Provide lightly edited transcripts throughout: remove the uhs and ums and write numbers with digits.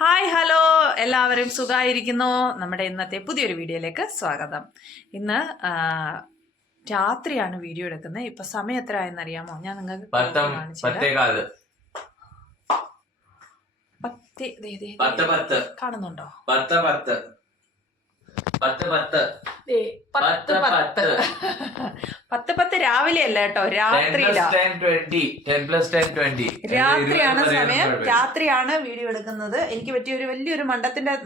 Hi hello എല്ലാവരും സുഖമായിരിക്കുന്നു. നമ്മുടെ ഇന്നത്തെ പുതിയൊരു വീഡിയോയിലേക്ക് സ്വാഗതം. ഇന്ന് രാത്രിയാണ് വീഡിയോ എടുക്കുന്നത്. ഇപ്പൊ സമയം എത്ര ആയെന്ന് അറിയാമോ? ഞാൻ നിങ്ങൾക്ക് കാണുന്നുണ്ടോ? 10 രാവിലെ അല്ല കേട്ടോ, രാത്രിയാണ് സമയം. രാത്രിയാണ് വീഡിയോ എടുക്കുന്നത്. എനിക്ക് പറ്റിയ ഒരു വലിയൊരു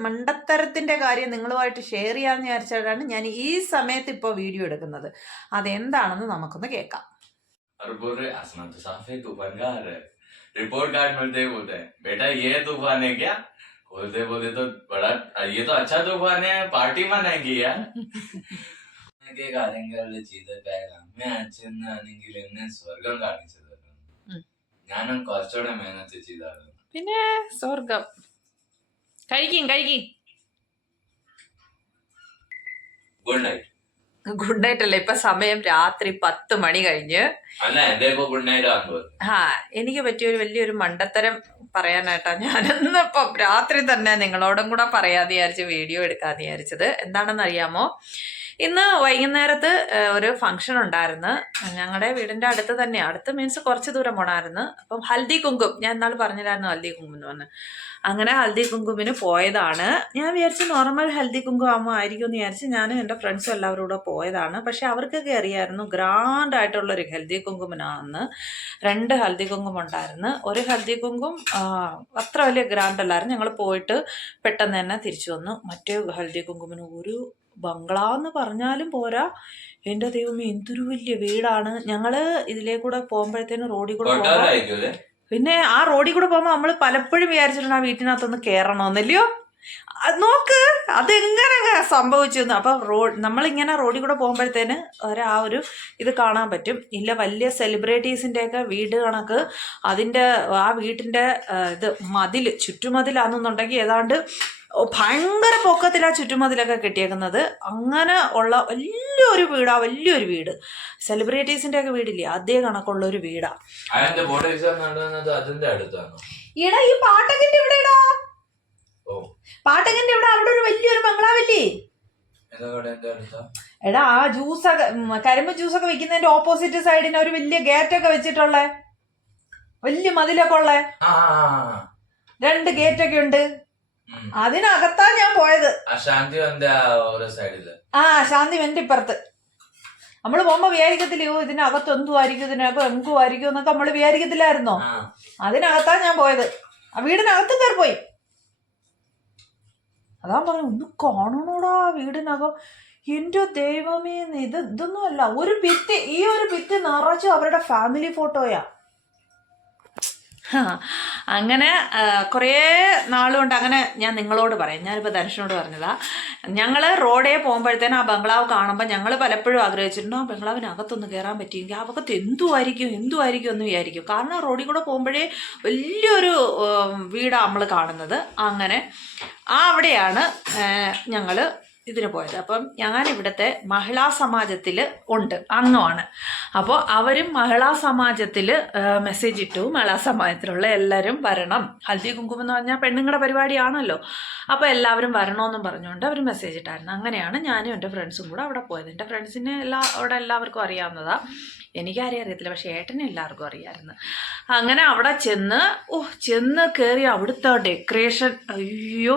മണ്ടത്തരത്തിന്റെ കാര്യം നിങ്ങളുമായിട്ട് ഷെയർ ചെയ്യാന്ന് വിചാരിച്ചാണ് ഞാൻ ഈ സമയത്ത് ഇപ്പൊ വീഡിയോ എടുക്കുന്നത്. അതെന്താണെന്ന് നമുക്കൊന്ന് കേൾക്കാം. रिपोर्ट कार्ड मिलते ही बोलते हैं बेटा ये तूफान है क्या? बोलते तो बड़ा ये तो अच्छा तूफान है, पार्टी मनाएंगे यार. കാര്യങ്ങളുടെ ചെയ്തതായ അമ്മ അച്ഛനാണെങ്കിൽ എന്നെ സ്വർഗം കാണിച്ചത്. ഞാനും കുറച്ചുകൂടെ മേനത്ത് ചെയ്തായിരുന്നു. പിന്നെ സ്വർഗം കഴിക്കും. Good night. ഗുഡ് നൈറ്റ് അല്ല, ഇപ്പൊ സമയം രാത്രി 10 മണി കഴിഞ്ഞ്. എനിക്ക് പറ്റിയ ഒരു വലിയൊരു മണ്ടത്തരം പറയാനായിട്ടാ ഞാനിന്നിപ്പം രാത്രി തന്നെ നിങ്ങളോടും കൂടെ പറയാതെ വിചാരിച്ച് വീഡിയോ എടുക്കാതെ വിചാരിച്ചത്. എന്താണെന്ന് അറിയാമോ? ഇന്ന് വൈകുന്നേരത്ത് ഒരു ഫംഗ്ഷൻ ഉണ്ടായിരുന്നു. ഞങ്ങളുടെ വീടിന്റെ അടുത്ത് തന്നെയാണ്. അടുത്ത് മീൻസ് കുറച്ച് ദൂരം പോണായിരുന്നു. അപ്പം ഹൽദി കുങ്കും, ഞാൻ ഇന്നാൾ പറഞ്ഞില്ലായിരുന്നു ഹൽദി കുങ്കും എന്ന് പറഞ്ഞ്. അങ്ങനെ ഹൽദി കുങ്കുമിന് പോയതാണ്. ഞാൻ വിചാരിച്ചു നോർമൽ ഹൽദി കുങ്കും ആകുമ്പോൾ ആയിരിക്കും എന്ന് വിചാരിച്ച് ഞാനും എൻ്റെ ഫ്രണ്ട്സും എല്ലാവരും കൂടെ പോയതാണ്. പക്ഷെ അവർക്കൊക്കെ അറിയായിരുന്നു ഗ്രാൻഡ് ആയിട്ടുള്ളൊരു ഹൽദി കുങ്കുമിനാന്ന്. 2 ഹൽദി കുങ്കും ഉണ്ടായിരുന്നു. ഒരു ഹൽദി കുങ്കും അത്ര വലിയ ഗ്രാൻഡ് അല്ലായിരുന്നു. ഞങ്ങൾ പോയിട്ട് പെട്ടെന്ന് തന്നെ തിരിച്ചു വന്നു. മറ്റേ ഹൽദി കുങ്കുമിന് ഒരു ബംഗ്ലാന്ന് പറഞ്ഞാലും പോരാ. എന്റെ ദൈവമേ, എന്തൊരു വലിയ വീടാണ്. ഞങ്ങള് ഇതിലേക്കൂടെ പോകുമ്പോഴത്തേനും റോഡിൽ കൂടെ പോകുമ്പോ, പിന്നെ ആ റോഡിൽ കൂടെ പോകുമ്പോ നമ്മള് പലപ്പോഴും വിചാരിച്ചിട്ടുണ്ട് ആ വീട്ടിനകത്തൊന്ന് കയറണമെന്നല്ലയോ. നോക്ക് അതെങ്ങനെ സംഭവിച്ചെന്ന്. അപ്പൊ നമ്മളിങ്ങനെ റോഡിൽ കൂടെ പോകുമ്പോഴത്തേന് ആ ഒരു ഇത് കാണാൻ പറ്റും. ഇല്ല, വലിയ സെലിബ്രിറ്റീസിന്റെ ഒക്കെ വീട് കണക്ക് അതിന്റെ ആ വീട്ടിന്റെ ഇത് ചുറ്റുമതിലാണെന്നുണ്ടെങ്കിൽ ഏതാണ്ട് ഭയങ്കര പൊക്കത്തിലാ ചുറ്റുമതിലൊക്കെ കെട്ടിയേക്കുന്നത്. അങ്ങനെ ഉള്ള വലിയൊരു വീട്, സെലിബ്രിറ്റീസിന്റെ ഒക്കെ വീടില്ലേ, അതേ കണക്കുള്ള ഒരു വീടാ. ഇടാ ഈ പാട്ടകന്റെ ഇവിടെ അവിടെ ഒരു വലിയൊരു ബംഗ്ലാവില്ലേ? എടാ ആ ജ്യൂസൊക്കെ, കരിമ്പ് ജ്യൂസൊക്കെ വെക്കുന്നതിന്റെ ഓപ്പോസിറ്റ് സൈഡിന് ഒരു വലിയ ഗേറ്റൊക്കെ വെച്ചിട്ടുള്ള വലിയ മതിലൊക്കെ ഉള്ള 2 ഗേറ്റൊക്കെ ഉണ്ട്. അതിനകത്താ ഞാൻ പോയത്. ശാന്തി വെന്റെ ഇപ്പുറത്ത്. നമ്മള് പോകുമ്പോ വിചാരിക്കത്തില്ലയോ ഇതിനകത്ത് എന്തുമായിരിക്കും, ഇതിനകത്ത് എന്തുമായിരിക്കും എന്നൊക്കെ നമ്മള് വിചാരിക്കത്തില്ലായിരുന്നോ? അതിനകത്താ ഞാൻ പോയത്. ആ വീടിനകത്തും കയറി പോയി. അതാ പറഞ്ഞു, ഒന്ന് കാണണോടാ വീടിനകം. എന്റെ ദൈവമേ, ഇതൊന്നും അല്ല. ഈ ഒരു ഭിത്തി നിറച്ചും അവരുടെ ഫാമിലി ഫോട്ടോയാ. അങ്ങനെ കുറേ നാളുകൊണ്ട് അങ്ങനെ ഞാൻ നിങ്ങളോട് പറയാം. ഞാനിപ്പോൾ ധനുഷിനോട് പറഞ്ഞതാ. ഞങ്ങൾ റോഡേ പോകുമ്പോഴത്തേനും ആ ബംഗ്ലാവ് കാണുമ്പോൾ ഞങ്ങൾ പലപ്പോഴും ആഗ്രഹിച്ചിട്ടുണ്ട് ആ ബംഗ്ലാവിനകത്തൊന്ന് കയറാൻ പറ്റിയെങ്കിൽ അകത്ത് എന്തുമായിരിക്കും എന്ന് വിചാരിക്കും. കാരണം റോഡിൽ കൂടെ പോകുമ്പോഴേ വലിയൊരു വീടാണ് നമ്മൾ കാണുന്നത്. അങ്ങനെ അവിടെയാണ് ഞങ്ങൾ ഇതിന് പോയത്. അപ്പം ഞാൻ ഇവിടുത്തെ മഹിളാ സമാജത്തിൽ ഉണ്ട്, അംഗമാണ്. അപ്പോൾ അവരും മഹിളാ സമാജത്തിൽ മെസ്സേജ് ഇട്ടു, മഹിളാ സമാജത്തിലുള്ള എല്ലാവരും വരണം. ഹൽദി കുങ്കുമം എന്ന് പറഞ്ഞാൽ പെണ്ണുങ്ങളുടെ പരിപാടിയാണല്ലോ. അപ്പോൾ എല്ലാവരും വരണമെന്നും പറഞ്ഞുകൊണ്ട് അവർ മെസ്സേജ് ഇട്ടായിരുന്നു. അങ്ങനെയാണ് ഞാനും എൻ്റെ ഫ്രണ്ട്സും കൂടെ അവിടെ പോയത്. എൻ്റെ ഫ്രണ്ട്സിന് അവിടെ എല്ലാവർക്കും അറിയാവുന്നതാണ്. എനിക്കാരെയും അറിയത്തില്ല, പക്ഷേ ഏട്ടനെ എല്ലാവർക്കും അറിയാമായിരുന്നു. അങ്ങനെ അവിടെ ചെന്ന് കയറി അവിടുത്തെ ഡെക്കറേഷൻ, അയ്യോ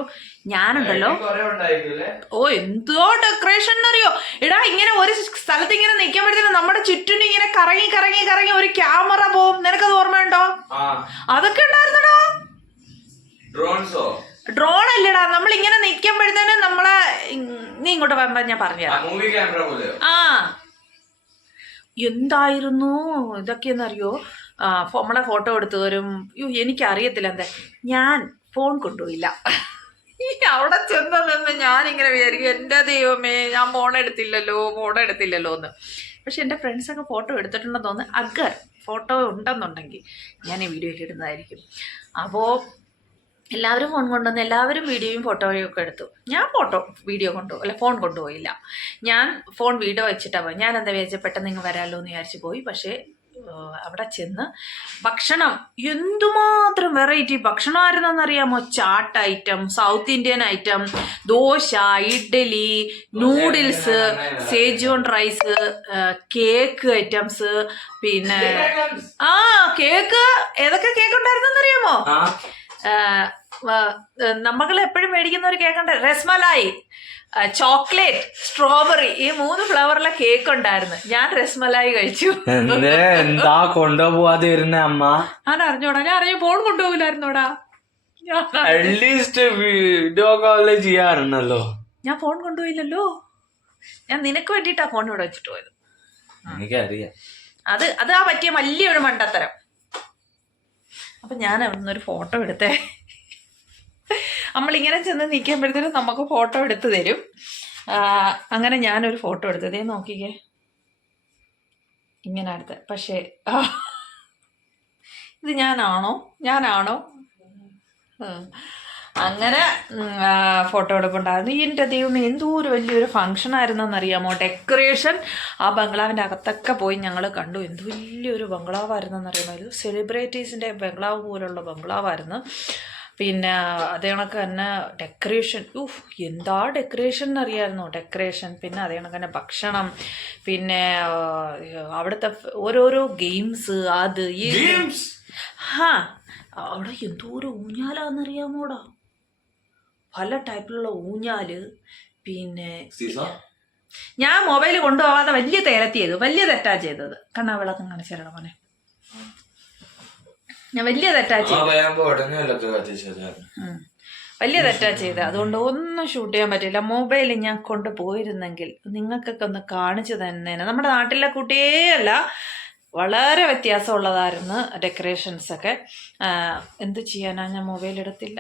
ഞാനുണ്ടല്ലോ, എന്തോ ഡെക്കറേഷൻ എന്നറിയോ. എടാ ഇങ്ങനെ ഒരു സ്ഥലത്ത് ഇങ്ങനെ നിൽക്കുമ്പോഴത്തേനും നമ്മുടെ ചുറ്റിനും ഇങ്ങനെ കറങ്ങി ഒരു ക്യാമറ പോവും. നിനക്കത് ഓർമ്മയുണ്ടോ? അതൊക്കെ ഉണ്ടായിരുന്നടാ. ഡ്രോൺ അല്ലടാ, നമ്മളിങ്ങനെ നിൽക്കുമ്പോഴത്തേനും നമ്മളെ, നീ ഇങ്ങോട്ട് വരുമ്പോ ഞാൻ പറഞ്ഞുതരാം. എന്തായിരുന്നു ഇതൊക്കെയെന്നറിയോ? നമ്മളെ ഫോട്ടോ എടുത്തു വരും. എനിക്കറിയത്തില്ല എന്താ, ഞാൻ ഫോൺ കൊണ്ടുപോയില്ല. അവിടെ ചെന്ന് ഞാനിങ്ങനെ വിചാരിക്കും, എൻ്റെ ദൈവമേ ഞാൻ ഫോൺ എടുത്തില്ലല്ലോ എന്ന്. പക്ഷെ എൻ്റെ ഫ്രണ്ട്സൊക്കെ ഫോട്ടോ എടുത്തിട്ടുണ്ടെന്ന് തോന്നുന്നു. ഫോട്ടോ ഉണ്ടെന്നുണ്ടെങ്കിൽ ഞാൻ ഈ വീഡിയോയിൽ ഇടുന്നതായിരിക്കും. അപ്പോൾ എല്ലാവരും ഫോൺ കൊണ്ടുവന്ന് എല്ലാവരും വീഡിയോയും ഫോട്ടോയും ഒക്കെ എടുത്തു. ഞാൻ ഫോൺ കൊണ്ടുപോയില്ല. ഞാൻ ഫോൺ വീഡിയോ വെച്ചിട്ടാണ് പോയി. ഞാൻ എന്താ വിചാരിച്ചാൽ പെട്ടെന്ന് നിങ്ങൾ വരാമല്ലോ എന്ന് വിചാരിച്ച് പോയി. പക്ഷേ അവിടെ ചെന്ന് ഭക്ഷണം എന്തുമാത്രം വെറൈറ്റി ഭക്ഷണമായിരുന്നെന്നറിയാമോ? Chaat item, South Indian item, dosa, idli, noodles, schezwan rice, cake items, പിന്നെ കേക്ക് ഏതൊക്കെ കേക്ക് ഉണ്ടായിരുന്നെന്നറിയാമോ? നമ്മൾ എപ്പോഴും മേടിക്കുന്ന ഒരു കേക്ക് ഉണ്ട്, രസ്മലായി, ചോക്ലേറ്റ്, സ്ട്രോബെറി, ഈ 3 ഫ്ലേവറിലെ കേക്ക് ഉണ്ടായിരുന്നു. ഞാൻ രസ്മലായി കഴിച്ചു. എന്താ കൊണ്ടുപോവാതെ ഇരുന്നേ അമ്മ? ഞാൻ അറിഞ്ഞോടാ, ഞാൻ അറിഞ്ഞ ഫോൺ കൊണ്ടുപോകില്ലായിരുന്നോടാ. അറ്റ്ലീസ്റ്റ് വീഡിയോ കോള് ചെയ്യാറുണ്ടല്ലോ. ഞാൻ ഫോൺ കൊണ്ടുപോയില്ലല്ലോ. ഞാൻ നിനക്ക് വേണ്ടിയിട്ടാ ഫോൺ ഇവിടെ വെച്ചിട്ട് പോയത്. എനിക്കറിയാം. അത് ആ പറ്റിയ വലിയൊരു മണ്ടത്തരം. അപ്പൊ ഞാൻ അവിടുന്ന് ഒരു ഫോട്ടോ എടുത്തേ. നമ്മളിങ്ങനെ ചെന്ന് നിൽക്കുമ്പോഴത്തേനും നമുക്ക് ഫോട്ടോ എടുത്ത് തരും. അങ്ങനെ ഞാനൊരു ഫോട്ടോ എടുത്തതേ, നോക്കിക്കേ, ഇങ്ങനെ എടുത്ത്. പക്ഷേ ഇത് ഞാനാണോ? അങ്ങനെ ഫോട്ടോ എടുപ്പുണ്ടായിരുന്നു. എൻ്റെ ദൈവം, എന്തോ ഒരു വലിയൊരു ഫംഗ്ഷൻ ആയിരുന്നെന്നറിയാമോ? ഡെക്കറേഷൻ ആ ബംഗ്ലാവിൻ്റെ അകത്തൊക്കെ പോയി ഞങ്ങൾ കണ്ടു. എന്ത് വലിയൊരു ബംഗ്ലാവായിരുന്നെന്നറിയാമോ? ഇത് സെലിബ്രിറ്റീസിൻ്റെ ബംഗ്ലാവ് പോലുള്ള ബംഗ്ലാവായിരുന്നു. പിന്നെ അതേ കണക്ക് തന്നെ ഡെക്കറേഷൻ, എന്താ ഡെക്കറേഷൻ എന്നറിയാമായിരുന്നോ? ഡെക്കറേഷൻ, പിന്നെ അതേ കണക്ക് തന്നെ ഭക്ഷണം, പിന്നെ അവിടുത്തെ ഓരോരോ ഗെയിംസ്, അത് ഈ അവിടെ എന്തോ ഒരു ഊഞ്ഞാലാന്നറിയാമോടാ? പല ടൈപ്പിലുള്ള ഊഞ്ഞാല്. പിന്നെ ഞാൻ മൊബൈൽ കൊണ്ടുപോകാതെ വലിയ തെറ്റാ ചെയ്തത്. കണ്ണാ വിളക്കം കാണിച്ചാലോ മോനെ, ഞാൻ വലിയ തെറ്റാ ചെയ്തത്. അതുകൊണ്ട് ഒന്നും ഷൂട്ട് ചെയ്യാൻ പറ്റില്ല. മൊബൈൽ ഞാൻ കൊണ്ടുപോയിരുന്നെങ്കിൽ നിങ്ങൾക്കൊക്കെ ഒന്ന് കാണിച്ചു തന്നേനെ. നമ്മുടെ നാട്ടിലെ കുട്ടിയേ അല്ല, വളരെ വ്യത്യാസമുള്ളതായിരുന്നു ഡെക്കറേഷൻസൊക്കെ. എന്ത് ചെയ്യാനാ, ഞാൻ മൊബൈൽ എടുത്തില്ല.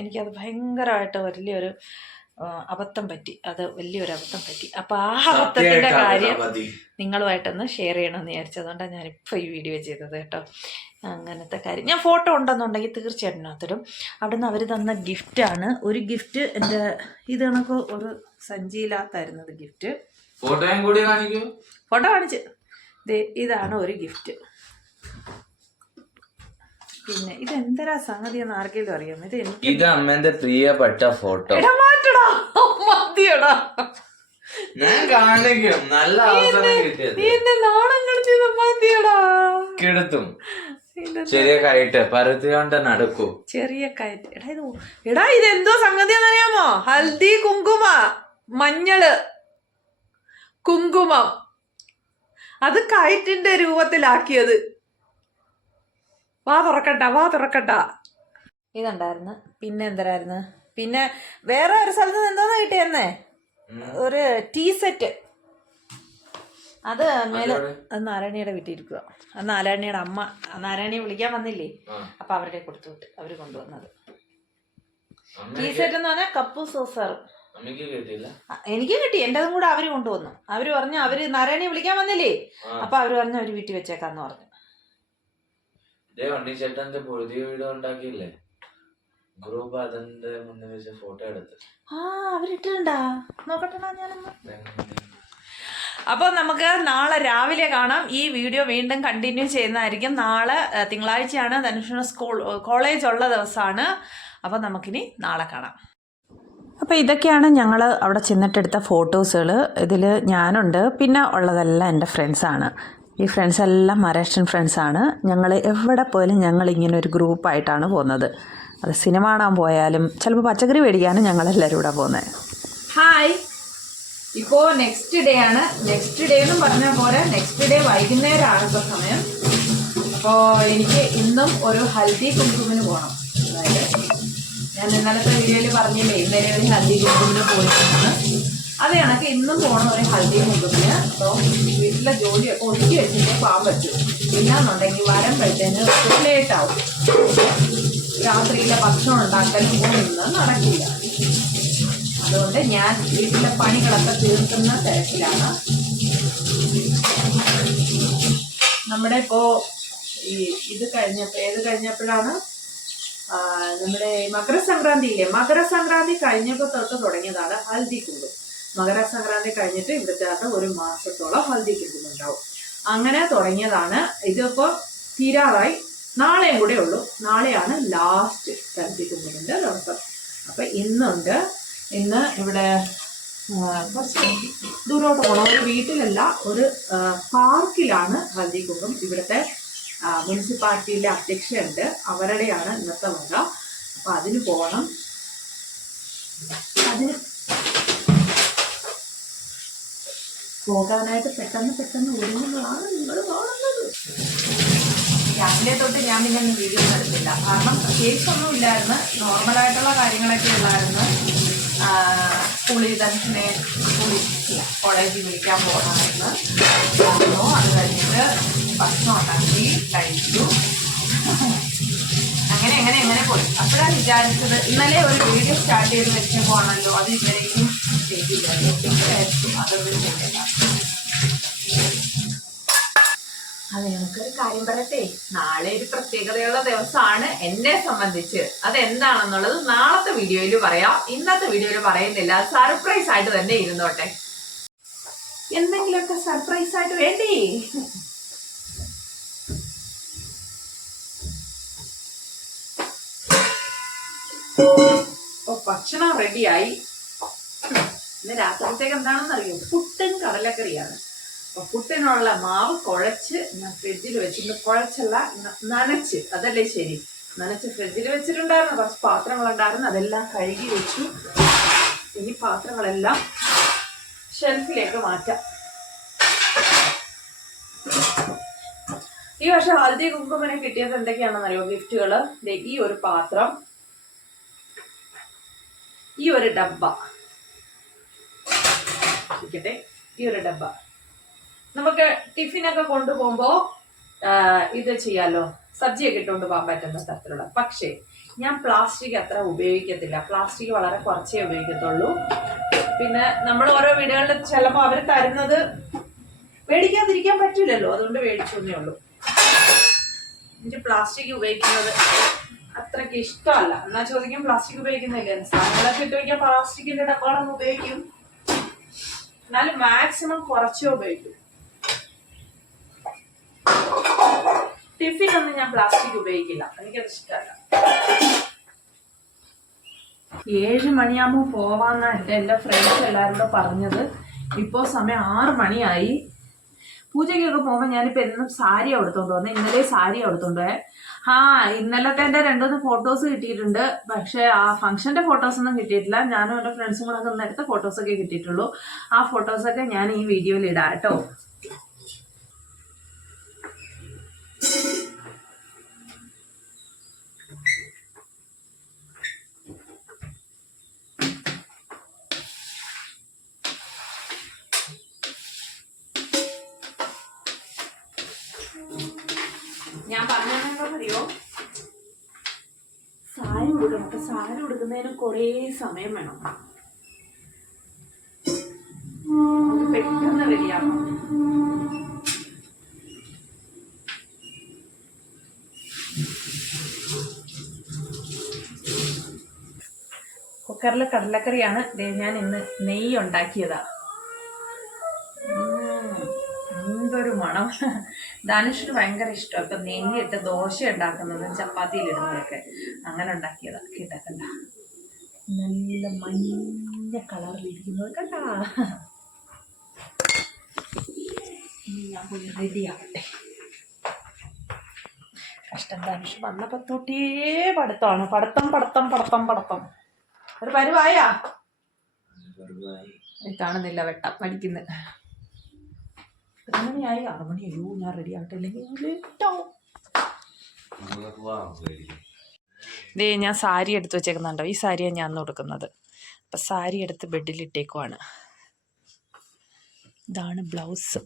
എനിക്കത് ഭയങ്കരമായിട്ട് വലിയൊരു അബദ്ധം പറ്റി. അപ്പോൾ ആ അബദ്ധത്തിൻ്റെ കാര്യം നിങ്ങളുമായിട്ടൊന്ന് ഷെയർ ചെയ്യണമെന്ന് വിചാരിച്ചതുകൊണ്ടാണ് ഞാനിപ്പോൾ ഈ വീഡിയോ ചെയ്തത് കേട്ടോ. അങ്ങനത്തെ കാര്യം ഞാൻ ഫോട്ടോ ഉണ്ടെന്നുണ്ടെങ്കിൽ തീർച്ചയായിട്ടും അതിടും. അവിടെ നിന്ന് അവർ തന്ന ഗിഫ്റ്റാണ്. ഒരു ഗിഫ്റ്റ് എൻ്റെ ഇത് കണക്ക് ഒരു സഞ്ചിയിലാത്തായിരുന്നത് ഗിഫ്റ്റ്. ഫോട്ടോ കാണിച്ച് ഇതാണ് ഒരു ഗിഫ്റ്റ്. പിന്നെ ഇത് എന്തരാ സംഗതി എന്ന് ആർക്കെങ്കിലും അറിയാം? ഇത് അമ്മേന്റെ പ്രിയപ്പെട്ട ഫോട്ടോ. മതിയടാ, ഞാൻ കാണിക്കും. നല്ല അവസരം കിട്ടിയത് നാണം കളിച്ചത് മതിയടാ. കിടത്തും ചെറിയ കയറ്റ് പരുത്തി കൊണ്ട് നടക്കൂ. ചെറിയ കയറ്റ്. എടാ ഇതെന്തോ സംഗതി എന്നറിയാമോ? ഹൽദി, കുങ്കുമ, മഞ്ഞള്, കുങ്കുമം, അത് കയറ്റിന്റെ രൂപത്തിലാക്കിയത്. വാ തുറക്കട്ട. ഇതുണ്ടായിരുന്നു. പിന്നെ എന്തരായിരുന്നു? പിന്നെ വേറെ ഒരു സ്ഥലത്ത് നിന്ന് എന്തോന്നാ കിട്ടിയെന്നേ, ഒരു ടീ സെറ്റ്. അത് മേലെ നാരായണിയുടെ വീട്ടിൽ ഇരിക്കുക. അത് നാരായണിയുടെ അമ്മ, നാരായണിയെ വിളിക്കാൻ വന്നില്ലേ, അപ്പൊ അവരുടെ കൊടുത്തു വിട്ട് അവര് കൊണ്ടുവന്നത്. ടീ സെറ്റ് എന്ന് പറഞ്ഞാൽ കപ്പും സോസറും. എനിക്ക് കിട്ടി, എന്റേതും കൂടെ അവര് കൊണ്ടുവന്നു. അവര് പറഞ്ഞു, അവര് നാരായണിയെ വിളിക്കാൻ വന്നില്ലേ, അപ്പൊ അവര് പറഞ്ഞു അവര് വീട്ടിൽ വെച്ചേക്കാന്ന് പറഞ്ഞു. ചേട്ടന്റെ പുതിയ വീഡിയോ ഉണ്ടാക്കിയില്ലേ ഗ്രൂപ്പ്, അതിന്റെ മുന്നിൽ വെച്ച് ഫോട്ടോ എടുത്ത് അവരിട്ടുണ്ടാ നോക്കട്ടെ ഞാനൊന്ന്. അപ്പോൾ നമുക്ക് നാളെ രാവിലെ കാണാം. ഈ വീഡിയോ വീണ്ടും കണ്ടിന്യൂ ചെയ്യുന്നതായിരിക്കും. നാളെ തിങ്കളാഴ്ചയാണ്, ധനുഷിന് കോളേജ് ഉള്ള ദിവസമാണ്. അപ്പോൾ നമുക്കിനി നാളെ കാണാം. അപ്പോൾ ഇതൊക്കെയാണ് ഞങ്ങൾ അവിടെ ചെന്നിട്ടെടുത്ത ഫോട്ടോസുകൾ. ഇതിൽ ഞാനുണ്ട്, പിന്നെ ഉള്ളതെല്ലാം എൻ്റെ ഫ്രണ്ട്സാണ്. ഈ ഫ്രണ്ട്സ് എല്ലാം മഹാരാഷ്ട്രൻ ഫ്രണ്ട്സാണ്. ഞങ്ങൾ എവിടെ പോയാലും ഞങ്ങളിങ്ങനെ ഒരു ഗ്രൂപ്പായിട്ടാണ് പോകുന്നത്. അത് സിനിമ കാണാൻ പോയാലും ചിലപ്പോൾ പച്ചക്കറി മേടിക്കാനും ഞങ്ങളെല്ലാവരും കൂടെ പോകുന്നത്. ഹായ്, ഇപ്പോൾ നെക്സ്റ്റ് ഡേ ആണ്. നെക്സ്റ്റ് ഡേ എന്ന് പറഞ്ഞാൽ പോലെ നെക്സ്റ്റ് ഡേ വൈകുന്നേരമാണ് ഇപ്പോൾ സമയം. അപ്പോൾ എനിക്ക് ഇന്നും ഒരു ഹൽദി കുങ്കുമിന് പോകണം. അതായത് ഞാൻ ഇന്നലത്തെ വീഡിയോയിൽ പറഞ്ഞില്ലേ, ഇന്നലെ ഒരു ഹൽദി കുങ്കുമിന് പോയിട്ടുണ്ടെന്ന്. അത് കണക്ക് ഇന്നും പോകണം ഒരു ഹൽദി കുങ്കുമിന്. അപ്പോൾ വീട്ടിലെ ജോലിയൊക്കെ ഒതുക്കി വെച്ചിട്ടേ പോകാൻ പറ്റും. ഇല്ലാന്നുണ്ടെങ്കിൽ വരുമ്പോഴത്തേന് ലേറ്റാവും. രാത്രിയിലെ ഭക്ഷണം ഉണ്ടാക്കലും ഒന്നും നടക്കില്ല. അതുകൊണ്ട് ഞാൻ വീട്ടിലെ പണികളൊക്കെ തീർക്കുന്ന തിരക്കിലാണ്. നമ്മുടെ ഇപ്പോൾ ഇത് കഴിഞ്ഞപ്പോഴാണ് നമ്മുടെ മകരസംക്രാന്തി ഇല്ലേ, മകരസംക്രാന്തി കഴിഞ്ഞപ്പോൾ തൊട്ട് തുടങ്ങിയതാണ് ഹൽദി കുങ്കും. മകരസംക്രാന്തി കഴിഞ്ഞിട്ട് ഇവിടുത്തെ ഒരു മാസത്തോളം ഹൽദി കുങ്കും ഉണ്ടാവും. അങ്ങനെ തുടങ്ങിയതാണ്. ഇതിപ്പോൾ തീരാറായി, നാളെയും കൂടെ ഉള്ളൂ. നാളെയാണ് ലാസ്റ്റ് ഹൽദി കുങ്കുമിൻ്റെ ദിവസം. അപ്പം ഇന്നുണ്ട്. ഇന്ന് ഇവിടെ കുറച്ച് ദൂരോട്ട് പോകണം. ഒരു വീട്ടിലല്ല, ഒരു പാർക്കിലാണ് ഹൽദി കുങ്കും. ഇവിടുത്തെ മുനിസിപ്പാലിറ്റിയിലെ അധ്യക്ഷയുണ്ട്, അവരുടെയാണ് ഇന്നത്തെ വക. അപ്പം അതിന് പോകണം. അതിന് പോകാനായിട്ട് പെട്ടെന്ന് ഒരുങ്ങുന്നതാണ് നിങ്ങൾ കാണുന്നത്. രാവിലെ തൊട്ട് ഞാൻ പിന്നെ വീഡിയോ എടുത്തില്ല, കാരണം പ്രത്യേകിച്ചൊന്നും ഇല്ലായിരുന്നു. നോർമലായിട്ടുള്ള കാര്യങ്ങളൊക്കെ ഉള്ളായിരുന്നു. കോളേജിൽ വിളിക്കാൻ പോകണമായിരുന്നു. അത് കഴിഞ്ഞിട്ട് ഭക്ഷണം ഉണ്ടാക്കി കഴിച്ചു. അങ്ങനെ പോയി. അപ്പോഴാണ് വിചാരിച്ചത് ഇന്നലെ ഒരു വീഡിയോ സ്റ്റാർട്ട് ചെയ്ത് വെച്ച് പോകണമല്ലോ, അത് ഇന്നലെയും ചെയ്തില്ലല്ലോ. അതൊരു ചെയ്തില്ല. അതെ, നമുക്കൊരു കാര്യം പറയട്ടെ, നാളെ ഒരു പ്രത്യേകതയുള്ള ദിവസമാണ് എന്നെ സംബന്ധിച്ച്. അതെന്താണെന്നുള്ളത് നാളത്തെ വീഡിയോയിൽ പറയാം. ഇന്നത്തെ വീഡിയോയിൽ പറയുന്നില്ല. സർപ്രൈസ് ആയിട്ട് തന്നെ ഇരുന്നോട്ടെ. എന്തെങ്കിലുമൊക്കെ സർപ്രൈസ് ആയിട്ട് വേണ്ടേ? ഭക്ഷണം റെഡിയായി. ഇന്ന് രാത്രിത്തേക്ക് എന്താണെന്നറിയോ? പുട്ടും കടലക്കറിയാണ്. അപ്പൊ പുട്ടിനുള്ള മാവ് കുഴച്ച് ഞാൻ ഫ്രിഡ്ജിൽ വെച്ചിട്ട്, കുഴച്ചല്ല നനച്ച്, അതല്ലേ ശരി, നനച്ച് ഫ്രിഡ്ജിൽ വെച്ചിട്ടുണ്ടായിരുന്നു. കുറച്ച് പാത്രങ്ങളുണ്ടായിരുന്നു, അതെല്ലാം കഴുകി വെച്ചു. ഇനി പാത്രങ്ങളെല്ലാം ഷെൽഫിലേക്ക് മാറ്റാം. ഈ വർഷം ഹൽദി കുങ്കുമിനെ കിട്ടിയത് എന്തൊക്കെയാണെന്നറിയോ? ഗിഫ്റ്റുകള്. ഈ ഒരു പാത്രം, ഈ ഒരു ഡബ്ബ ഇരിക്കട്ടെ, ഈ ഒരു ഡബ്ബ. നമുക്ക് ടിഫിനൊക്കെ കൊണ്ടുപോകുമ്പോ ഇത് ചെയ്യാലോ, സബ്ജിയൊക്കെ ഇട്ടുകൊണ്ട് പോകാൻ പറ്റുന്ന തരത്തിലുള്ള. പക്ഷേ ഞാൻ പ്ലാസ്റ്റിക് അത്ര ഉപയോഗിക്കത്തില്ല. പ്ലാസ്റ്റിക് വളരെ കുറച്ചേ ഉപയോഗിക്കത്തുള്ളൂ. പിന്നെ നമ്മൾ ഓരോ വീടുകളിൽ ചെല്ലുമ്പോൾ അവർ തരുന്നത് മേടിക്കാതിരിക്കാൻ പറ്റില്ലല്ലോ, അതുകൊണ്ട് മേടിച്ചേ ഉള്ളൂ. എനിക്ക് പ്ലാസ്റ്റിക് ഉപയോഗിക്കുന്നത് അത്രയ്ക്ക് ഇഷ്ടമല്ല. എന്നാ ചോദിക്കും പ്ലാസ്റ്റിക് ഉപയോഗിക്കുന്നില്ലേ? സാധനങ്ങളൊക്കെ ഇട്ട് വയ്ക്കാൻ പ്ലാസ്റ്റിക്കിന്റെ ഡബ്ബകളൊന്നും ഉപയോഗിക്കും, എന്നാലും മാക്സിമം കുറച്ചേ ഉപയോഗിക്കും. ടിഫിനൊന്നും ഞാൻ പ്ലാസ്റ്റിക് ഉപയോഗിക്കില്ല, എനിക്കത് ഇഷ്ടമല്ല. 7 മണിയാകുമ്പോൾ പോവാന്നാ എൻ്റെ ഫ്രണ്ട്സ് എല്ലാവരോടും പറഞ്ഞത്. ഇപ്പോൾ സമയം 6 മണിയായി. പൂജയ്ക്കൊക്കെ പോകുമ്പോൾ ഞാനിപ്പോൾ എന്നും സാരിയാണ് എടുത്തോണ്ട് വന്നത്. ഇന്നലെ സാരി എടുത്തോണ്ട് പോയെ. ഇന്നലത്തെ എൻ്റെ 2-3 ഫോട്ടോസ് കിട്ടിയിട്ടുണ്ട്. പക്ഷേ ആ ഫംഗ്ഷന്റെ ഫോട്ടോസ് ഒന്നും കിട്ടിയിട്ടില്ല. ഞാനും എൻ്റെ ഫ്രണ്ട്സും കൂടെ ഒന്ന് എടുത്ത ഫോട്ടോസൊക്കെ കിട്ടിയിട്ടുള്ളൂ. ആ ഫോട്ടോസൊക്കെ ഞാൻ ഈ വീഡിയോയിൽ ഇടാം കേട്ടോ. ഞാൻ പറഞ്ഞറിയോ, സാരി ഉടുക്കണം. അപ്പൊ സാരി ഉടുക്കുന്നതിന് കുറേ സമയം വേണം, പെട്ടെന്ന് റെഡിയാക്കണം. കുക്കറിൽ കടലക്കറിയാണ് ഞാൻ ഇന്ന് നെയ്യ് ഉണ്ടാക്കിയതാ. എന്തൊരു മണം! ധനുഷിന് ഭയങ്കര ഇഷ്ടം. ഇപ്പൊ നെയ്യിട്ട് ദോശ ഉണ്ടാക്കുന്നതും ചപ്പാത്തിയിലിടുന്നതൊക്കെ അങ്ങനെ ഉണ്ടാക്കിയതാ. കേട്ടക്കണ്ട, നല്ല മഞ്ഞ കളറിലിരിക്കുന്നത് കണ്ടാ. ഞാൻ പോയി റെഡിയാവട്ടെ. കഷ്ടം, ധനുഷ് വന്നപ്പോ തൊട്ടേ പഠിത്തമാണ്. പഠിത്തം. ഒരു പരുവായാ കാണുന്നില്ല, വെട്ടം പഠിക്കുന്നത്. 3 മണിയായി, 6 മണി. അയ്യോ, ഞാൻ റെഡി ആവട്ടെ, അല്ലെങ്കിൽ ഞാൻ സാരി എടുത്ത് വെച്ചേക്കുന്നുണ്ടോ? ഈ സാരിയാണ് ഞാൻ കൊടുക്കുന്നത്. അപ്പം സാരി എടുത്ത് ബെഡിലിട്ടേക്കുവാണ്. ഇതാണ് ബ്ലൗസ്.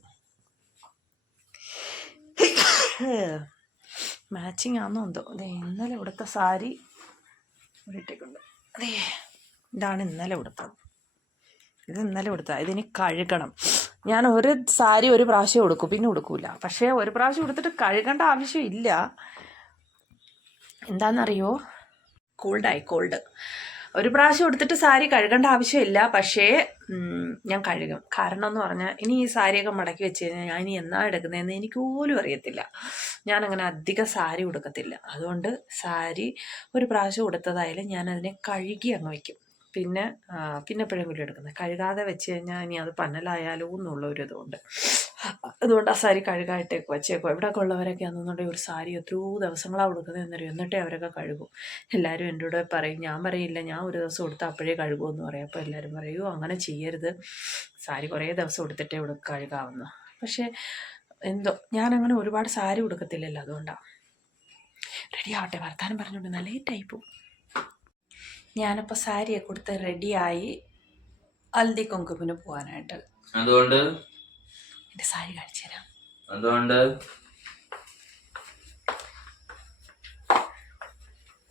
മാച്ചിങ് ആണെന്നോ എന്തോ. ഇന്നലെ ഉടുത്ത സാരി ഇവിടെ ഇട്ടേക്കുണ്ട്. ഇതാണ് ഇന്നലെ ഉടുത്തത്. ഇത് ഇന്നലെ ഉടുത്തതാണ്. ഇതിനി കഴുകണം. ഞാൻ ഒരു സാരി ഒരു പ്രാവശ്യം ഉടുക്കും, പിന്നെ ഉടുക്കൂല. പക്ഷേ ഒരു പ്രാവശ്യം ഉടുത്തിട്ട് കഴുകേണ്ട ആവശ്യമില്ല. എന്താണെന്നറിയോ? കോൾഡ്. ഒരു പ്രാവശ്യം എടുത്തിട്ട് സാരി കഴുകേണ്ട ആവശ്യമില്ല. പക്ഷേ ഞാൻ കഴുകും. കാരണം എന്ന് പറഞ്ഞാൽ ഇനി ഈ സാരിയൊക്കെ മടക്കി വെച്ച് കഴിഞ്ഞാൽ ഞാൻ ഇനി എന്നാ എടുക്കുന്നതെന്ന് എനിക്ക് പോലും അറിയത്തില്ല. ഞാനങ്ങനെ അധികം സാരി ഉടുക്കത്തില്ല. അതുകൊണ്ട് സാരി ഒരു പ്രാവശ്യം ഉടുത്തതായാലും ഞാനതിനെ കഴുകി അങ്ങ് വയ്ക്കും. പിന്നെ എപ്പോഴെങ്കിലും എടുക്കുന്നത്. കഴുകാതെ വെച്ച് കഴിഞ്ഞാൽ ഇനി അത് പന്നലായാലോ എന്നുള്ളൊരിതുകൊണ്ട് അതുകൊണ്ട് ആ സാരി കഴുകായിട്ടേക്ക് വച്ചേക്കും. ഇവിടെയൊക്കെ ഉള്ളവരൊക്കെ ആണെന്നുണ്ടെങ്കിൽ ഒരു സാരി എത്രയോ ദിവസങ്ങളാണ് കൊടുക്കുന്നത് എന്നറിയും. എന്നിട്ടേ അവരൊക്കെ കഴുകും. എല്ലാവരും എൻ്റെ കൂടെ പറയും. ഞാൻ പറയില്ല, ഞാൻ ഒരു ദിവസം കൊടുത്താൽ അപ്പോഴേ കഴുകുമെന്ന് പറയും. അപ്പോൾ എല്ലാവരും പറയൂ അങ്ങനെ ചെയ്യരുത്, സാരി കുറേ ദിവസം കൊടുത്തിട്ടേ കഴുകാവുന്നു. പക്ഷേ എന്തോ ഞാനങ്ങനെ ഒരുപാട് സാരി ഉടുക്കത്തില്ലല്ലോ, അതുകൊണ്ടാണ്. റെഡി ആവട്ടെ, വർത്താനം പറഞ്ഞുകൊണ്ട് നല്ല ലേറ്റായിപ്പോവും. ഞാനിപ്പോൾ സാരിയൊക്കെ കൊടുത്ത് റെഡിയായി ഹൽദി കുങ്കുമിന് പോകാനായിട്ട്. അതുകൊണ്ട് എൻ്റെ സാരി കാണിച്ചു തരാം.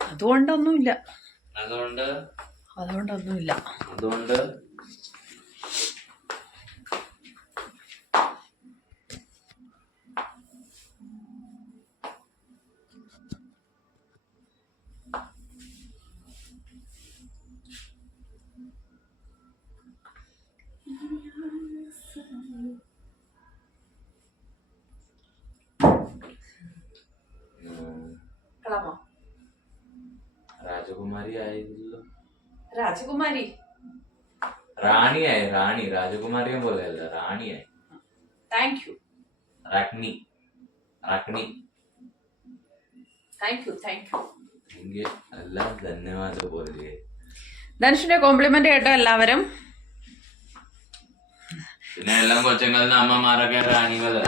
അതുകൊണ്ടൊന്നുമില്ല. കളമോ രാജകുമാരി ആയല്ലോ. രാജകുമാരി റാണിയായി. റാണി രാജകുമാരിയെ പോലെയല്ല, റാണിയായി. Thank you. രാജ്ഞി. Thank you. എല്ലാം ധന്യവാദ പോലെ. ധനുഷിന്റെ കോംപ്ലിമെന്റ് കേട്ടോ എല്ലാവരും. പിന്നെ എല്ലാം കൊച്ചങ്ങളുടെ അമ്മമാരൊക്കെ റാണികള്.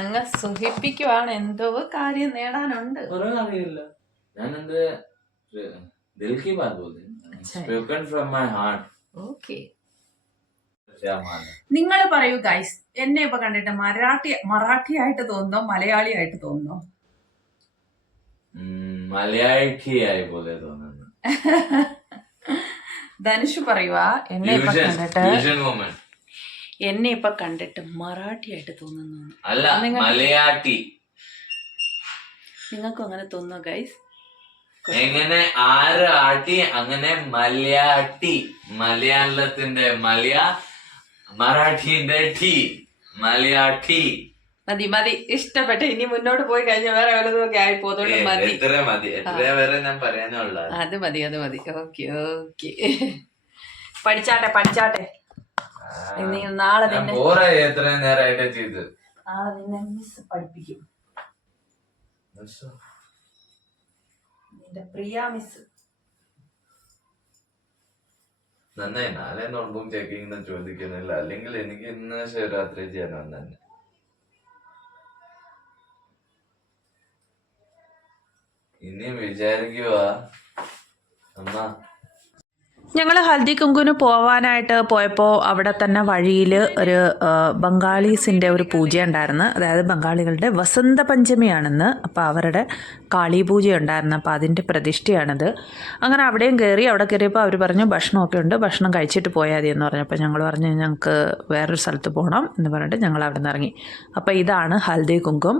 അങ്ങ് സുഖിപ്പിക്കുവാണ്. എന്തോ കാര്യം നേടാനുണ്ട്. കുറെ കാര്യമില്ല. ഞാനെന്ത് ദിൽ കി ബാത് ബോൾതേ, spoken from my heart. Okay, നിങ്ങൾ പറയൂ ഗൈസ്, എന്നെ ഇപ്പൊ കണ്ടിട്ട് മറാഠി ആയിട്ട് തോന്നുന്നോ മലയാളി ആയിട്ട് തോന്നുന്നോ? മലയാളിയായി പോലെ തോന്നുന്നു. ധനുഷ് പറയുവാ എന്നെ ഇപ്പൊ കണ്ടിട്ട് മറാഠി ആയിട്ട് തോന്നുന്നു. അല്ല, മലയാട്ടി. നിങ്ങൾക്കും അങ്ങനെ തോന്നുന്നോ ഗൈസ്? എങ്ങനെ ആറ് ആട്ടി അങ്ങനെ മലയാട്ടി. മലയാളത്തിന്റെ മറാഠിന്റെ ടീ, മലയാട്ടി. മതി ഇഷ്ടപ്പെട്ട. ഇനി മുന്നോട്ട് പോയി കഴിഞ്ഞാൽ വേറെ വല്ലതും ആയി പോകുന്നുണ്ട്. മതി എത്ര വരെ ഞാൻ പറയാനുള്ള. അത് മതി. ഓക്കെ. പഠിച്ചാട്ടെ. നാളെ എത്ര നേരമായിട്ട് ചെയ്ത് നാളെ നിന്നെ മിസ് പഠിപ്പിക്കും. നിന്റെ പ്രിയ മിസ്. നന്നായി. നാളെ നോട്ട്ബുക്ക് ചെക്കിങ് ചോദിക്കുന്നില്ല, അല്ലെങ്കിൽ എനിക്ക് ഇന്ന് ശിവരാത്രി ചെയ്യാൻ വന്നെ. ഇനി വിചാരിക്കുക അമ്മ. ഞങ്ങൾ ഹൽദി കുങ്കുവിന് പോയപ്പോൾ അവിടെ തന്നെ വഴിയിൽ ഒരു ബംഗാളീസിൻ്റെ ഒരു പൂജ ഉണ്ടായിരുന്നു. അതായത് ബംഗാളികളുടെ വസന്ത പഞ്ചമിയാണെന്ന്. അപ്പോൾ അവരുടെ കാളി പൂജ ഉണ്ടായിരുന്നു. അപ്പോൾ അതിൻ്റെ പ്രതിഷ്ഠയാണിത്. അങ്ങനെ അവിടെയും കയറി. അവിടെ കയറിയപ്പോൾ അവർ പറഞ്ഞു ഭക്ഷണമൊക്കെ ഉണ്ട്, ഭക്ഷണം കഴിച്ചിട്ട് പോയാൽ മതി എന്ന് പറഞ്ഞപ്പോൾ ഞങ്ങൾ പറഞ്ഞു ഞങ്ങൾക്ക് വേറൊരു സ്ഥലത്ത് പോകണം എന്ന് പറഞ്ഞിട്ട് ഞങ്ങൾ അവിടെ നിന്ന് ഇറങ്ങി. അപ്പോൾ ഇതാണ് ഹൽദി കുങ്കും.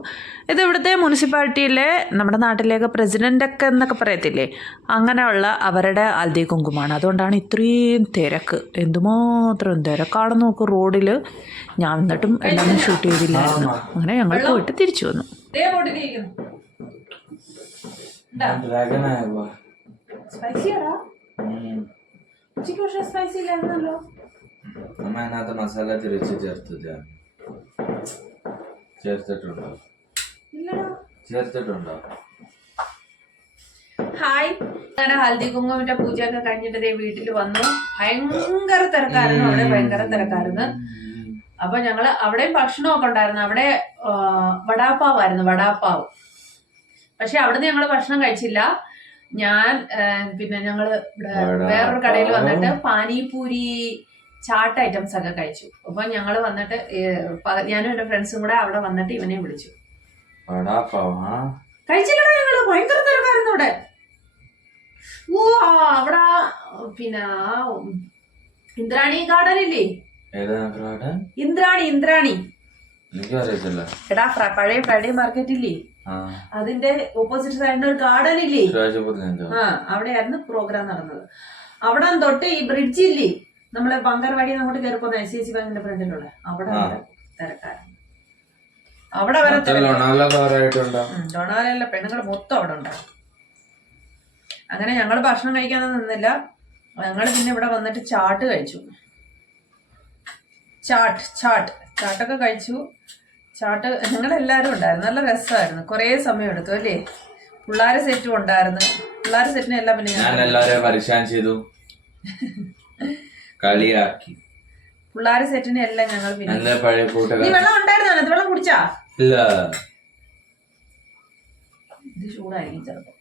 ഇത് ഇവിടുത്തെ മുനിസിപ്പാലിറ്റിയിലെ നമ്മുടെ നാട്ടിലേക്ക് പ്രസിഡൻ്റൊക്കെ എന്നൊക്കെ പറയത്തില്ലേ, അങ്ങനെയുള്ള അവരുടെ ഹൽദി കുങ്കുമാണ്. അതുകൊണ്ടാണ് ഇത്രയും തിരക്ക്. എന്തുമാത്രം തിരക്കാണെന്ന് നോക്കും റോഡിൽ. ഞാൻ എന്നിട്ടും എല്ലാം ഷൂട്ട് ചെയ്തില്ലായിരുന്നു. അങ്ങനെ ഞങ്ങൾ പോയിട്ട് തിരിച്ചു വന്നു. മസാല തിരിച്ച് ചേർത്തിട്ടുണ്ടോ? ഹായ്, അങ്ങനെ ഹൽദി കുങ്കുമിന്റെ പൂജയൊക്കെ കഴിഞ്ഞിട്ട് വീട്ടിൽ വന്നു. ഭയങ്കര തിരക്കായിരുന്നു. അവിടെ ഭയങ്കര തിരക്കായിരുന്നു. അപ്പൊ ഞങ്ങള് അവിടെ ഭക്ഷണമൊക്കെ ഉണ്ടായിരുന്നു. അവിടെ വടാപ്പാവ്. പക്ഷെ അവിടുന്ന് ഞങ്ങള് ഭക്ഷണം കഴിച്ചില്ല. പിന്നെ ഞങ്ങള് ഇവിടെ വേറൊരു കടയിൽ വന്നിട്ട് പാനിപൂരി ചാട്ട് ഐറ്റംസ് ഒക്കെ കഴിച്ചു. അപ്പൊ ഞങ്ങള് വന്നിട്ട് ഞാനും എന്റെ ഫ്രണ്ട്സും കൂടെ അവിടെ വന്നിട്ട് ഇവനെ വിളിച്ചു. കഴിച്ചില്ലടാ ഞങ്ങള്. ഭയങ്കര തിരക്കായിരുന്നു അവിടെ. അവിടെ പിന്നെ ഇന്ദ്രാണി ഗാർഡൻ ഇല്ലേ? ഇന്ദ്രാണി എനിക്കും അറിയത്തില്ല. എടാ പഴയ ഫ്രൈഡേ മാർക്കറ്റ് ഇല്ലേ, അതിന്റെ ഓപ്പോസിറ്റ് സൈഡിന് ഒരു ഗാർഡൻ ഇല്ലേ, അവിടെയായിരുന്നു പ്രോഗ്രാം നടന്നത്. അവിടെ തൊട്ട് ഈ ബ്രിഡ്ജ് ഇല്ലേ, നമ്മളെ ബങ്കർവാടി അങ്ങോട്ട് കയറി പോകുന്ന SCC ബാങ്കിന്റെ ഫ്രണ്ടിലുള്ള അവിടെ തിരക്കായിരുന്നു. അവിടെ വരെ ഡൊണാലല്ല, പെണ്ണുങ്ങൾ മൊത്തം അവിടെ ഉണ്ടാവും. അങ്ങനെ ഞങ്ങൾ ഭക്ഷണം കഴിക്കാനൊന്നും നിന്നില്ല. ഞങ്ങൾ പിന്നെ ഇവിടെ വന്നിട്ട് ചാട്ട് കഴിച്ചു. ചാട്ടൊക്കെ കഴിച്ചു. ചാട്ട് ഞങ്ങളെല്ലാവരും ഉണ്ടായിരുന്നു. നല്ല രസമായിരുന്നു. കുറേ സമയം എടുത്തു അല്ലേ. പിള്ളേരെ സെറ്റും ഉണ്ടായിരുന്നു. പിള്ളേരെ സെറ്റിനെ എല്ലാം പിന്നെ ഞാൻ എല്ലാവരെയും പരിശാൻ ചെയ്തു, കളിയാക്കി. പിള്ളേരെ സെറ്റിനെ എല്ലാം ഞങ്ങൾ പിന്നെ പഴയ കൂട്ടുകാർ. നീ വെള്ളം ഉണ്ടായിരുന്നു അതിനകത്ത്? വെള്ളം കുടിച്ചാ? ഇല്ല, ഇത് ചൂടായിരിക്കും ചിലപ്പോ.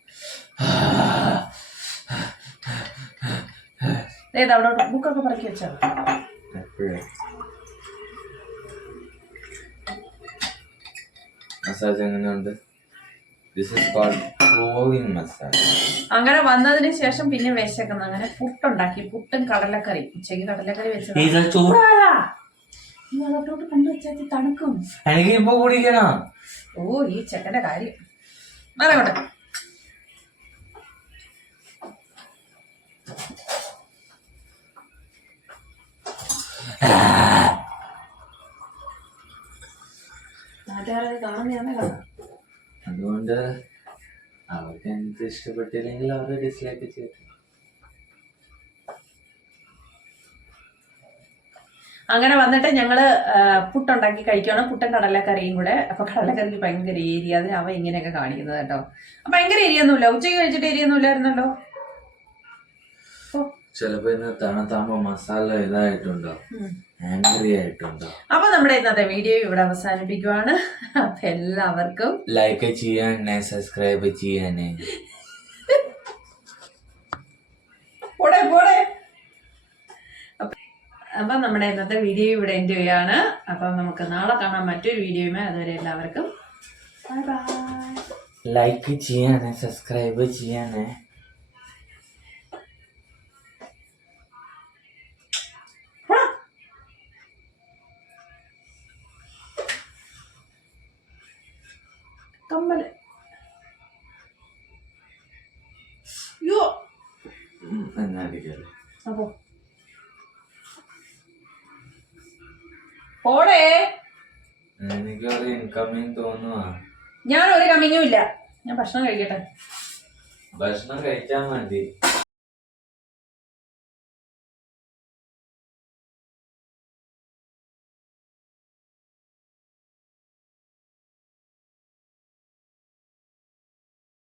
അവിടെ ബുക്കൊക്കെ പറക്കി വെച്ചാ മസാജ് എങ്ങനെയുണ്ട്? This is called rolling massage. അങ്ങനെ വന്നതിന് ശേഷം പിന്നെ വിശക്കുന്നു. അങ്ങനെ പുട്ടുണ്ടാക്കി. പുട്ടും കടലക്കറി. ഉച്ചയ്ക്ക് കടലക്കറി വെച്ചത് കൊണ്ടുവച്ചാൽ തണുക്കും. എനിക്ക് ഇപ്പൊ കുടിക്കണം. ഓ, ഈ ചെക്കന്റെ കാര്യം മാറോട്ടെ. അതുകൊണ്ട് അവർക്ക് എനിക്ക് ഇഷ്ടപ്പെട്ടില്ലെങ്കിൽ അവർ ഡിസ്ലൈക്ക് ചെയ്തു. അങ്ങനെ വന്നിട്ട് ഞങ്ങള് പുട്ടുണ്ടാക്കി കഴിക്കുകയാണ്. പുട്ടും കടലക്കറിയും കൂടെ. അപ്പൊ കടലക്കറിക്ക് ഭയങ്കര ഏരിയ. അതിന് അവ ഇങ്ങനെയൊക്കെ കാണിക്കുന്നത് കേട്ടോ. ഭയങ്കര ഏരിയൊന്നുമില്ല. ഉച്ചയ്ക്ക് കഴിച്ചിട്ട് ഏരിയൊന്നുമില്ലായിരുന്നല്ലോ. ചിലപ്പോ ഇന്ന് തണുത്താകുമ്പോ മസാല ഇതായിട്ടുണ്ടോ, ആംഗ്രി ആയിട്ടുണ്ടോ. അപ്പൊ നമ്മുടെ ഇന്നത്തെ വീഡിയോ ഇവിടെ അവസാനിപ്പിക്കുവാണ്. അപ്പൊ എല്ലാവർക്കും ലൈക്ക് ചെയ്യാനേ, സബ്സ്ക്രൈബ് ചെയ്യാനേ. അപ്പൊ നമ്മുടെ ഇന്നത്തെ വീഡിയോ ഇവിടെ എൻഡ് ചെയ്യാണ്. അപ്പൊ നമുക്ക് നാളെ കാണാം മറ്റൊരു വീഡിയോയുമേ. അതുവരെ എല്ലാവർക്കും ബൈ ബൈ. ലൈക്ക് ചെയ്യാനേ, സബ്സ്ക്രൈബ് ചെയ്യാനേ. കമ്മല് യോ എന്നാടിക്കല്ലേ. അപ്പോ പോടേ. എനിക്ക് ഒരു ഇൻകമിങ് തോന്നുവാ. ഞാൻ ഒരു കമ്മിങ്ങും ഇല്ല. ഞാൻ ഭക്ഷണം കഴിക്കട്ടെ. ഭക്ഷണം കഴിച്ചാൽ മതി.